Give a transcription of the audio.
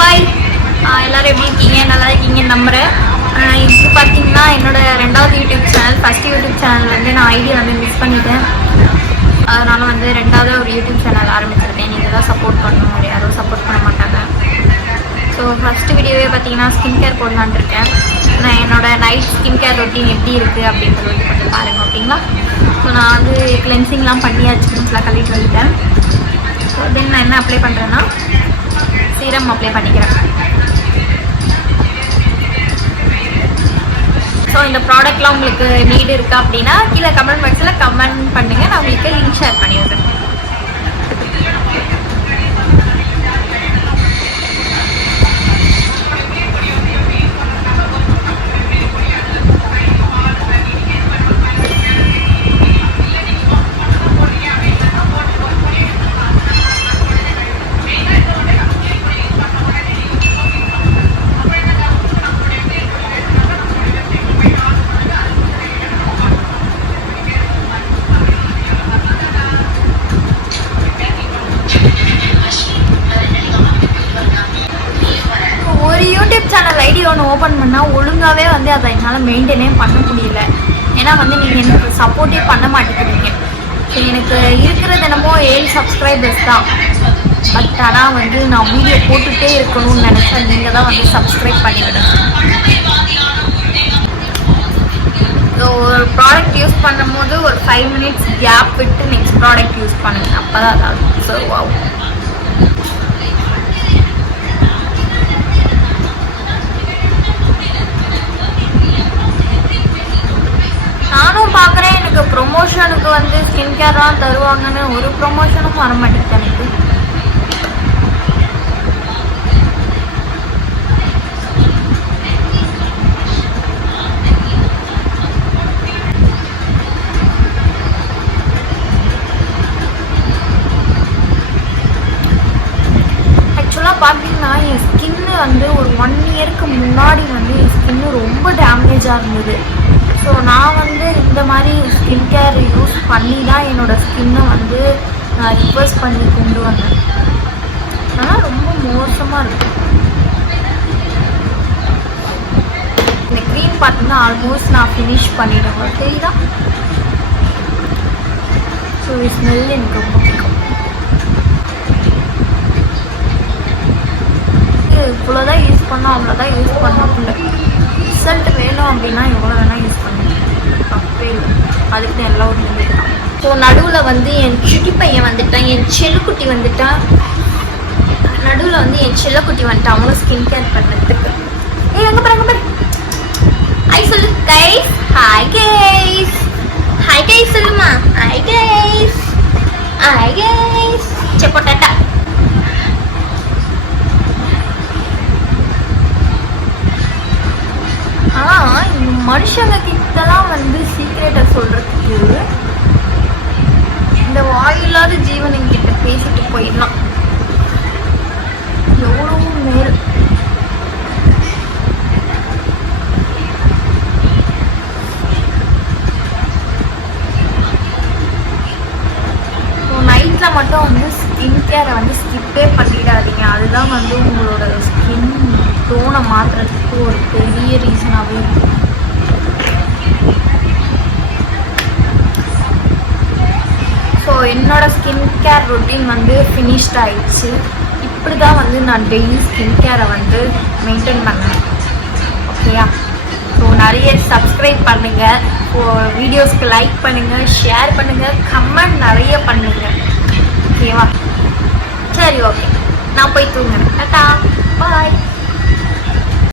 Hi, எல்லோரும் எப்படி இருக்கீங்க? நல்லா இருக்கீங்கன்னு நம்புகிறேன். இது பார்த்தீங்கன்னா என்னோடய 2வது YouTube channel. First YouTube channel வந்து நான் ஐடியா வந்து மிஸ் பண்ணிட்டேன். அதனால் வந்து 2வது ஒரு யூடியூப் சேனல் ஆரம்பிச்சிருக்கேன். நீங்கள் தான் சப்போர்ட் பண்ணணும், யாரும் சப்போர்ட் பண்ண மாட்டாங்க. ஸோ ஃபஸ்ட்டு வீடியோவே பார்த்தீங்கன்னா ஸ்கின் கேர் போடலான் இருக்கேன். நான் என்னோடய நைட் ஸ்கின் கேர் ரொட்டீன் எப்படி இருக்குது அப்படின்றது வந்து கொஞ்சம் பாருங்கள், ஓகேங்களா? ஸோ நான் வந்து கிளென்சிங்லாம் பண்ணியாச்சு, ஃபுல்லாக கழுவிட்டு வந்துட்டேன். ஸோ தென் நான் என்ன அப்ளை பண்ணுறேன்னா சீரம் அப்ளை பண்ணிக்கிறேன். ஸோ இந்த ப்ராடக்ட்லாம் உங்களுக்கு நீட் இருக்கா அப்படின்னா கீழே கமெண்ட் பாக்ஸில் கமெண்ட் பண்ணுங்கள், நான் உங்களுக்கு லிங்க் ஷேர் பண்ணிவிடுறேன். சேனல் ஐடி ஒன்று ஓப்பன் பண்ணால் ஒழுங்காகவே வந்து அதை என்னால் மெயின்டைனே பண்ண முடியல. ஏன்னா வந்து நீங்கள் எனக்கு சப்போர்ட்டே பண்ண மாட்டேங்கிறீங்க. ஸோ எனக்கு இருக்கிறது என்னமோ 7 சப்ஸ்கிரைபர்ஸ் தான். பட் ஆனால் வந்து நான் வீடியோ போட்டுகிட்டே இருக்கணும்னு நினச்சேன். நீங்கள் தான் வந்து சப்ஸ்கிரைப் பண்ணிவிடுங்க. ஸோ ஒரு ப்ராடக்ட் யூஸ் பண்ணும் போது ஒரு 5 மினிட்ஸ் கேப் விட்டு நெக்ஸ்ட் ப்ராடக்ட் யூஸ் பண்ணுங்க, அப்போ தான் அதாவது சர்வ் ஆகும். நானும் பார்க்குறேன், எனக்கு ப்ரொமோஷனுக்கு வந்து ஸ்கின் கேர்லாம் தருவாங்கன்னு ஒரு ப்ரொமோஷனும் வர மாட்டேங்குது எனக்கு. ஆக்சுவலாக பார்த்தீங்கன்னா என் ஸ்கின்னு வந்து ஒரு 1 இயருக்கு முன்னாடி வந்து என் ஸ்கின்னு ரொம்ப டேமேஜாக இருந்தது. ஸோ நான் வந்து இந்த மாதிரி ஸ்கின் கேர் யூஸ் பண்ணி தான் என்னோடய ஸ்கின்னை வந்து நான் ரிவர்ஸ் பண்ணி கொண்டு வந்தேன். ஆனால் ரொம்ப மோசமாக இருக்கும். இந்த க்ரீம் பார்த்தீங்கன்னா ஆல்மோஸ்ட் நான் ஃபினிஷ் பண்ணிவிடுவேன், தெரியுதா? ஸோ ஸ்மெல் எனக்கு ரொம்ப பிடிக்கும். இவ்வளோதான் யூஸ் பண்ணோம், அவ்வளோதான் யூஸ் பண்ண ரிசல்ட் வேணும் அப்படின்னா எவ்வளோ வேணால் யூஸ் பண்ணுவேன், தப்பே இல்லை. அதுக்கு எல்லாம் ஒரு லிமிட் தான். ஸோ நடுவில் வந்து என் சுட்டி பையன் வந்துட்டான், என் செல்லுக்குட்டி வந்துட்டான். நடுவில் வந்து என் செல்லக்குட்டி வந்துட்டான் அவனும் ஸ்கின் கேர் பண்ணுறதுக்கு. எங்கே பாரு ஹாய் சொல்லு guys. Hi guys, hi guys சொல்லுமா. Hi guys, hi guys. செப்போட்டாட்டா. ஆனால் மனுஷங்க கிட்டலாம் வந்து சீக்ரெட்டை சொல்கிறதுக்கு இந்த வாயில்லாத ஜீவனங்கிட்ட பேசிட்டு போயிடலாம், எவ்வளோ மேல். நைட்டில் மட்டும் வந்து ஸ்கின் கேரை வந்து ஸ்கிப்பே பண்ணிடாதீங்க. அதுதான் வந்து உங்களோட ஸ்கின் டோனை மாற்றுறதுக்கு ஒரு பெரிய ரீசனாகவே இருக்கும். ஸோ என்னோடய ஸ்கின் கேர் ரொட்டீன் வந்து ஃபினிஷ்ட் ஆயிடுச்சு. இப்படி தான் வந்து நான் டெய்லி ஸ்கின் கேரை வந்து மெயின்டைன் பண்ணேன், ஓகேயா? ஸோ நிறைய சப்ஸ்கிரைப் பண்ணுங்கள், வீடியோஸ்க்கு லைக் பண்ணுங்கள், ஷேர் பண்ணுங்கள், கமெண்ட் நிறைய பண்ணுங்கள், ஓகேவா? சரி, ஓகே, நான் போய் தூங்குறேன். டாடா, பாய்.